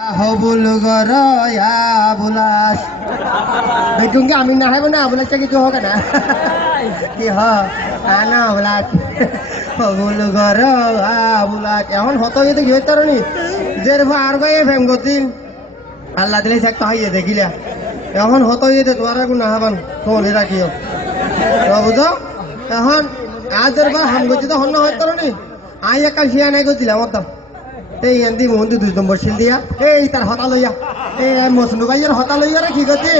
হবুল গরয়া bullous বেটুঙ্গে আমি না হাইব না বুলাসটা কিছু হোক না কি হ না বুলাস হবুল গরয়া বুলাস এখন হত ইয়ে কি হইতে নি যে আর গায়ে ফেম গতিন আল্লাহ দিলে থাকতে হাইয়ে দেখিলা এখন হত ইয়ে তোমার না হবান তোমার রাখিও বুঝো এখন আজের বা হাম গতি তো হন্য হইতে নি আই একাল শিয়া নাই গতিলাম মতো এই এন্দি মন্দি 2 নম্বর শিল দিয়া এই তার হতা লইয়া এই মসনু ভাইয়ের হতা লইয়া রে কি গতি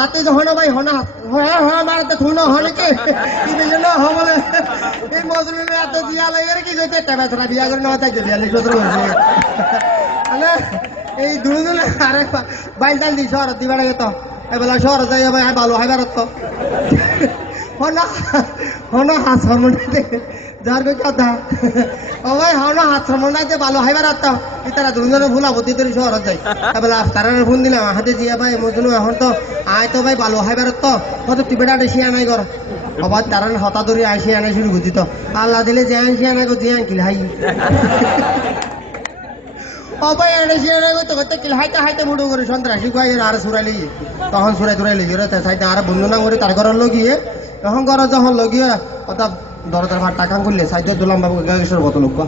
আতে যখন ভাই হনা হ্যাঁ হ্যাঁ মারতে থুনো হনকে কি বেজন্য হ বলে এই মসনু এত দিয়া লইয়া রে কি গতি টাকা ছড়া বিয়া করে না তাই 42 বছর হইছে আলে এই দুজনে আরে বাইল দাল দি শহর দিবাড়া গেত এবেলা শহর যাই ভাই ভালো হাইবার তো হনা হনা হাস হরমোনাতে যার কথা ও ভাই হনা হাত হরমোনাতে ভালো হাইবার তো তারা দুজনে ভুলা বুদ্ধি তৈরি শহর যাই এবেলা আফতারের ফোন দিলাম হাতে জিয়া ভাই মজনু এখন তো আয় তো ভাই ভালো হাইবার তো কত টিবেটা দেশি আনাই কর আবার তারা হতা ধরে আইসি আনাই শুরু করছি তো আল্লাহ দিলে যে আনসি আনাই গো যে আনকিল হাই অবাই এনেছি এনে তো করতে কিল হাইতে হাইতে মুড়ো করে সন্ত্রাসী কয় আর সুরাই লই তখন সুরাই তুরাই লই রে সাইতে আর বন্ধু না করে তার ঘর লগিয়ে তখন ঘর যখন লগিয়ে অর্থাৎ দরদার ভাত টাকা করলে সাইতে দুলাম বাবু গ্যাসের বোতল লোক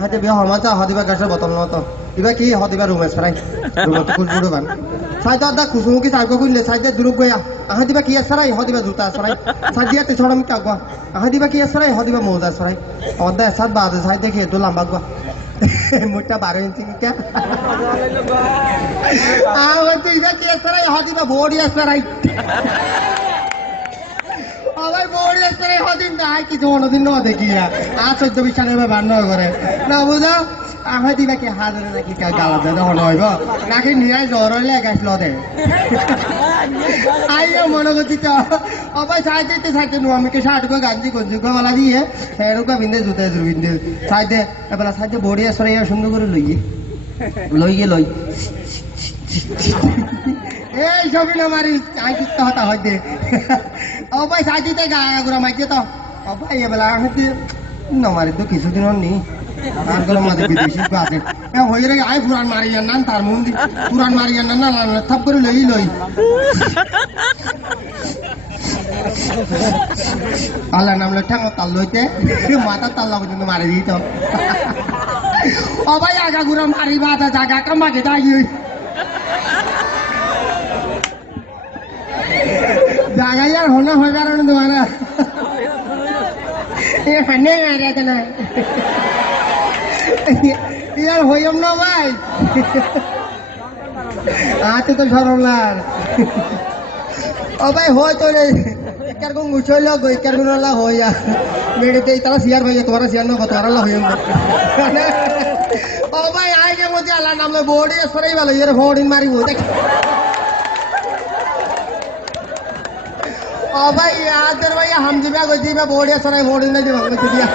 হাতে বিয়া হমাচা হদিবা গ্যাসের বোতল মতো ইবা কি হদিবা রুমেশ ফ্রাই রুমত কুল পুরো বান সাইতে আদা কুসুমুকি সাইকো করলে সাইতে দুরুক গয়া দিবা কি আসরাই হদিবা জুতা আসরাই সাজিয়াতে ছড়ম কাগবা দিবা কি আসরাই হদিবা মৌজা আসরাই অদা সাত বাদ সাইতে কি দুলাম বাগবা মোটা 12 इंची क्या आवते इधर केसराई हदिबा बोडी असराई আবার बोडी असराई हदिन নাই কি জন দিন ন দেখিয়া আ 14 20 টাকা বান্ন করে না বুঝা দিবা কি হাজারে নাকি গালা দাদা হলো হইব নাকি নিরাই জ্বর হইলে গাছ লদে আইয়া মনে করছি তো অবাই সাইতে সাইতে নো আমি কে শার্ট কো গাঞ্জি গঞ্জি কো वाला দিয়ে হেরুকা বিন্দে জুতে বিন্দে সাইতে এবেলা সাইতে বডি আসরে সুন্দর করে লইয়ে লই এই ছবি না মারি আই কিত্তা হতা হইতে অবাই সাইতে গায়া গুরা মাইতে তো অবাই এবেলা হইতে না মারি তো কিছুদিন নি আর গলা মাঝে বিদেশি আছে এ হই রে আই পুরান মারিয়ান নান তার মুন্দি পুরান মারিয়ান না না থাপ করে লই আল্লাহ নামলে ঠ্যাং তাল লইতে মাথা তাল লাগো কিন্তু মারি দিত ও ভাই আগা গুরা মারি বাদা জায়গা কামাকে দাই জায়গা यार होना हो कारण तुम्हारा ये हने आ रहा था ना यार होयम ना भाई आते तो सरलार ओ भाई हो तो रे कर को मुछल लो गई कर गुनला हो या मेरे ते इतना शेयर भाई तुम्हारा शेयर ना बतवारा ला होयम ओ भाई आए के मुझे अल्लाह नाम में बॉडी असरई वाला यार होडिन मारी हो देख ओ भाई यार भाई हम जीवा को जीवा बॉडी असरई होडिन ना जीवा को दिया